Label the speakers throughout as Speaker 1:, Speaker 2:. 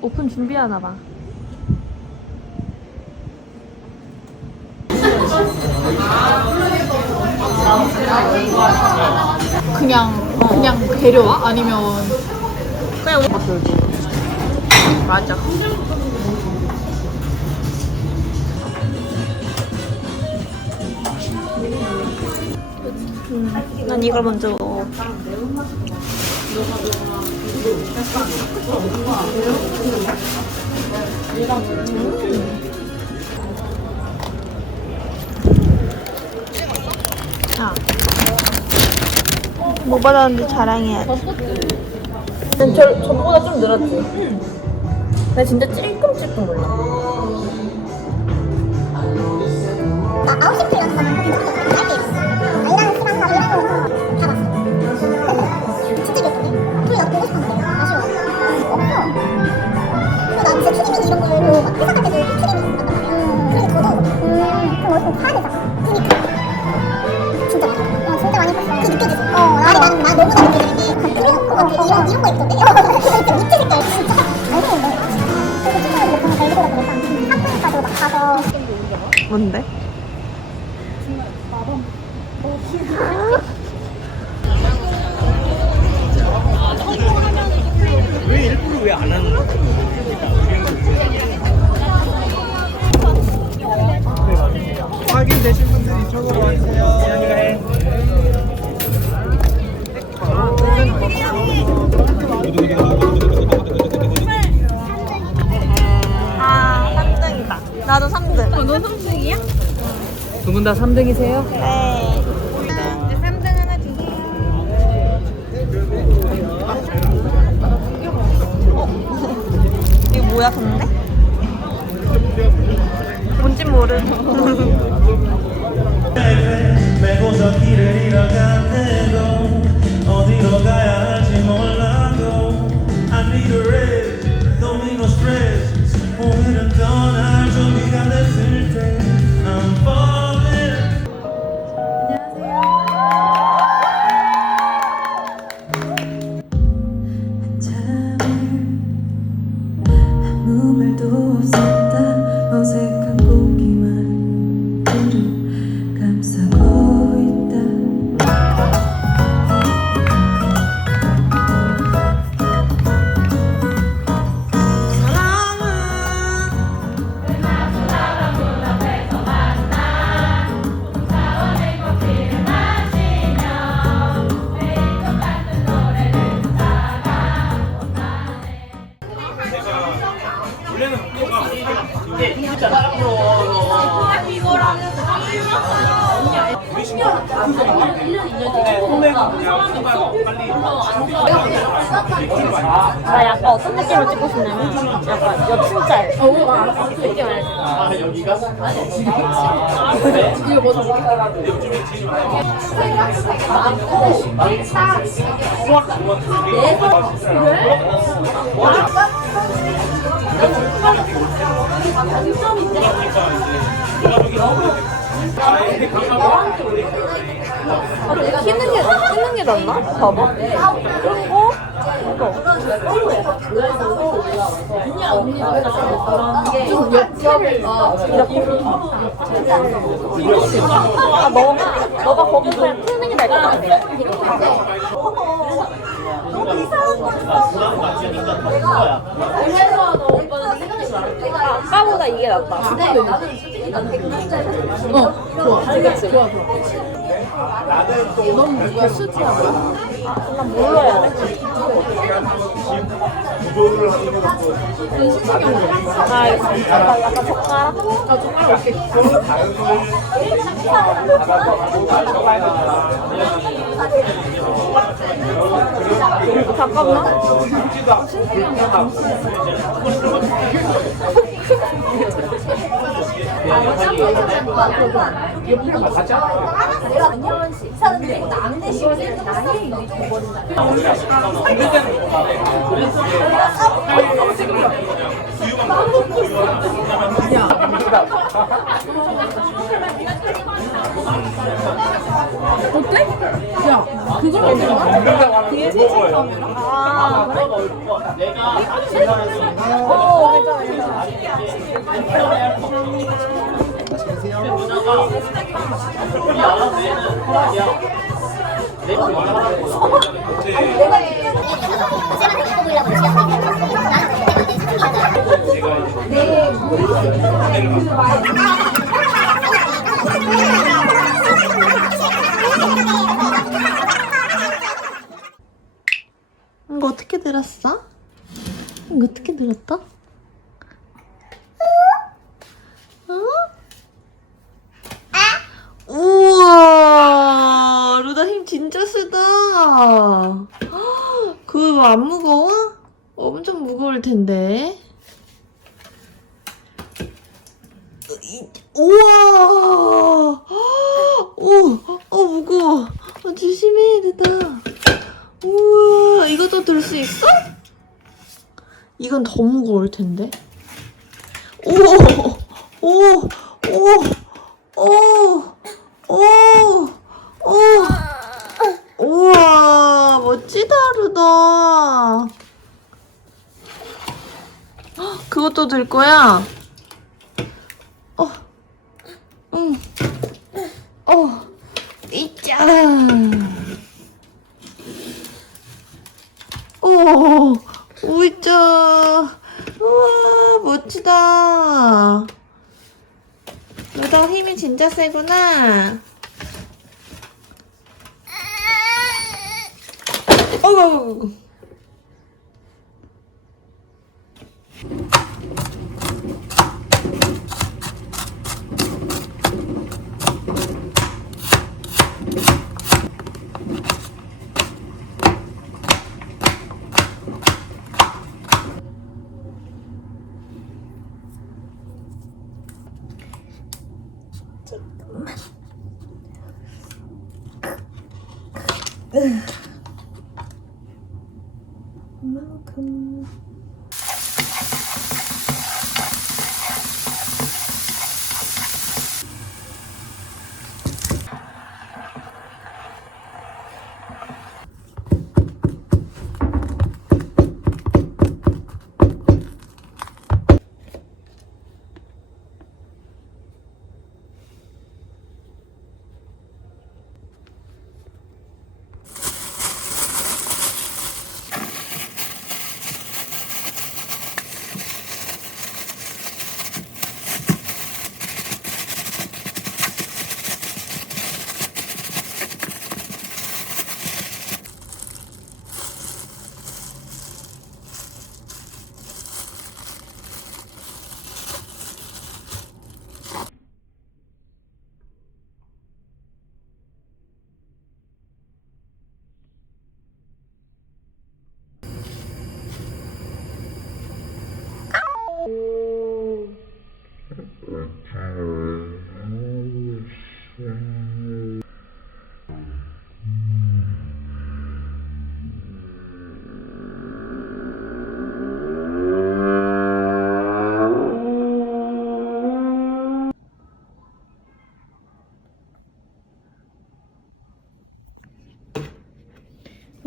Speaker 1: 오픈 준비하나 봐.
Speaker 2: 그냥 그냥 데려와? 아니면
Speaker 1: 그냥 우리
Speaker 2: 맞아.
Speaker 1: 난 이걸 먼저. 아. 뭐 받았는지 자랑해야 돼.
Speaker 2: 전보다 좀 늘었지. 나 진짜 찔끔찔끔 몰라.
Speaker 1: 뭔데?
Speaker 3: 왜 일부러 왜 안 하는 거야? 확인 되신 분들 이쪽으로 와주세요. 두 분 다 3등이세요?
Speaker 1: 네. 이거 뭐야, 근데? 뭔진 모르 나 약간 어떤 느낌을 찍고 싶냐면 약간 여친짤 느낌 알지? 아, 내가 키는 게, 키는 게 낫나? 봐봐. 그리고, 이거. 아, 너가, 너가 거기서 그냥 트는 게 나을 것 같아. 아, 아까보다 이게 낫다.
Speaker 2: 어, 좋아. 그치, 좋아, 좋아. 넌 뭐야, 수지야? 아? 아,
Speaker 1: 올게. 잠깐만. 이 옆이랑 맞지 않아? 안녕원씨 이 사람 내보다 안 되시고 나이 있는 어때? 야, 그걸 왜 들어? 뒤에 채팅 카메라?
Speaker 2: 아, 그래? 내가 어,
Speaker 1: 괜찮아, 괜찮아. 거 어떻게 들었어? 이거 어떻게 들었다? 어? 우와 루다 힘 진짜 세다 안 무거워? 엄청 무거울 텐데 이- 우와 오, 어 무거워 어, 조심해 루다 우와, 이것도 들 수 있어? 이건 더 무거울 텐데. 오, 오, 오, 오, 오, 오. 우와, 멋지다, 그것도 들 거야? 어, 응, 어, 이짜. 오, 우이짜. 우와, 멋지다. 너다 힘이 진짜 세구나. 어 구,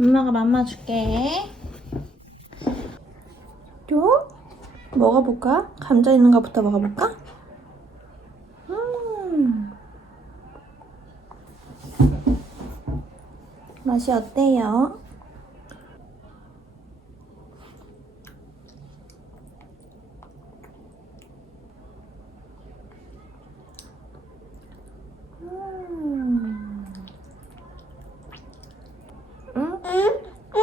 Speaker 1: 엄마가 맘마 줄게. 요? 먹어볼까? 감자 있는 거부터 먹어볼까? 음. 맛이 어때요? 음. 응? 응? 응?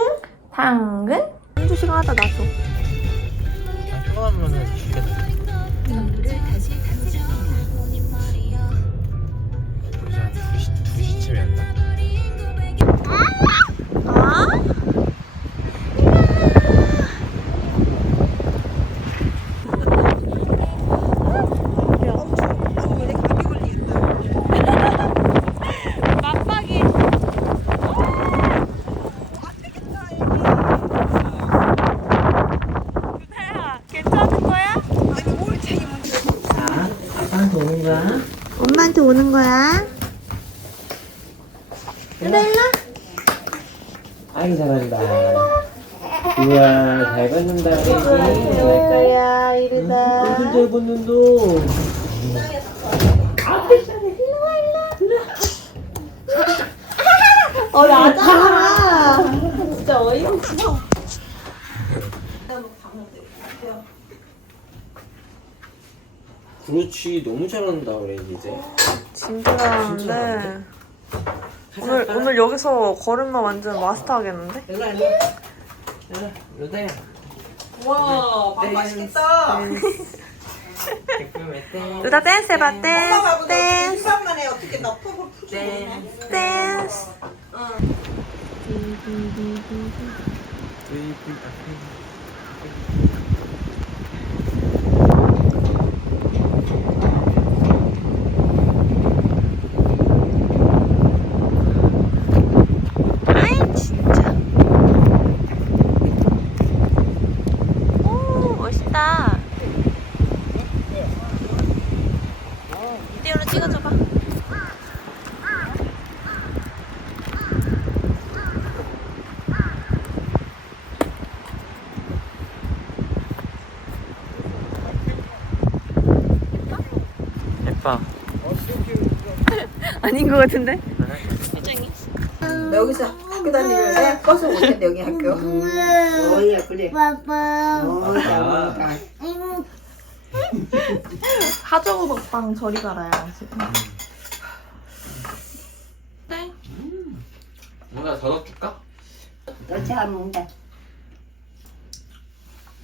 Speaker 1: 당근? 한두 시간 하다 놔줘.
Speaker 3: 처음으로는 주겠다.
Speaker 4: 아이 잘한다. 우와 잘 우리 애기.
Speaker 2: 거야 이르다.
Speaker 4: 엄청 잘 걷는도.
Speaker 2: 어 나잖아. 진짜 어이없어.
Speaker 4: 그렇지 너무 잘한다 우리 애기 이제.
Speaker 1: 진짜 잘하는데 오늘 오늘 여기서 걸음마 완전 마스터 하겠는데?
Speaker 4: 일로 와 일로 와. 일로 와, 루다야.
Speaker 5: 와, 밥 맛있겠다.
Speaker 4: 개꿀 땡.
Speaker 1: 루다 댄스 해봐 댄스
Speaker 5: 엄마가
Speaker 1: 댄스
Speaker 5: 일상만에 어떻게 나 푹을 푸지?
Speaker 1: 댄스 아이 진짜 오 멋있다 비디오로 찍어줘봐
Speaker 4: 예뻐.
Speaker 1: 아닌 것 같은데?
Speaker 5: 나 여기서 학교 다니는데 버스 못 탄대 여기 학교. 어야 그래. 어, 잘한다.
Speaker 2: 하정우 먹방 저리 가라요 지금.
Speaker 1: 네
Speaker 4: 누나 더 넣어줄까?
Speaker 5: 너잘 먹는다.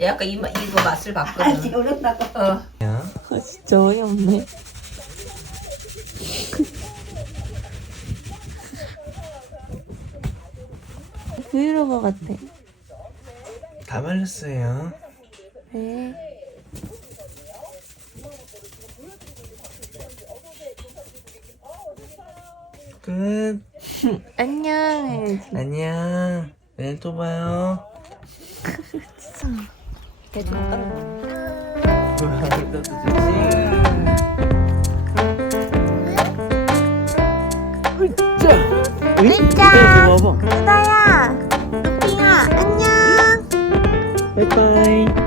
Speaker 6: 얘 아까 이, 이거 맛을
Speaker 5: 아,
Speaker 6: 봤거든.
Speaker 5: 어렵다고.
Speaker 6: 어.
Speaker 2: 진짜 어이없네. 브이로그 같아.
Speaker 4: 다 말렸어요.
Speaker 2: 네.
Speaker 4: 끝.
Speaker 2: 안녕 해야지.
Speaker 4: 안녕. 내일 또 봐요. 우와, 너도 좋지? 으쌰. 으쌰. 봐봐.
Speaker 1: 루다